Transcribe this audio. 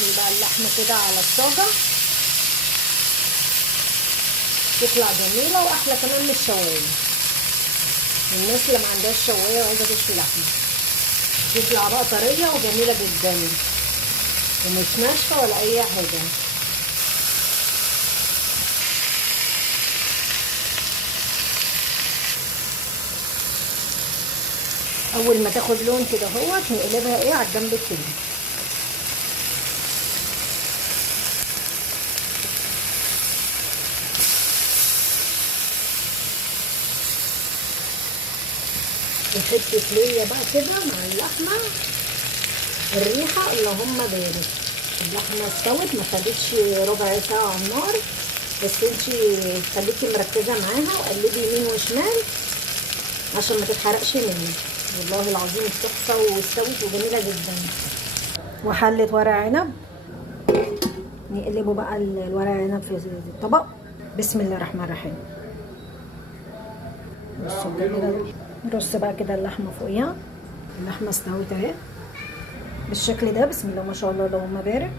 يبقى اللحمه كده على الصاجه تطلع جميله واحلى كمان من الشوايه. الناس اللي ما عندهاش شوايه وعايزه تشوي لحمه تطلع بقى طريه وجميله جدا ومش ناشفه ولا اي حاجه. اول ما تاخد لون كده اهوت نقلبها ايه على الجنب التاني. وحته ليا بقى كده مع اللحمه الريحه اللهم بارك. اللحمه استوت ما خدتش ربع ساعه على النار، بس انتي خليكي مركزه معاها وقلبي يمين وشمال عشان ما تتحرقش مني. والله العظيم تحفه واستوت وجميله جدا. وحله ورق عنب نقلبه بقى الورق عنب في الطبق. بسم الله الرحمن الرحيم. بصوا كده نرص بقى كده اللحمه فوقيها. اللحمه استوت اهي بالشكل ده. بسم الله ما شاء الله اللهم بارك.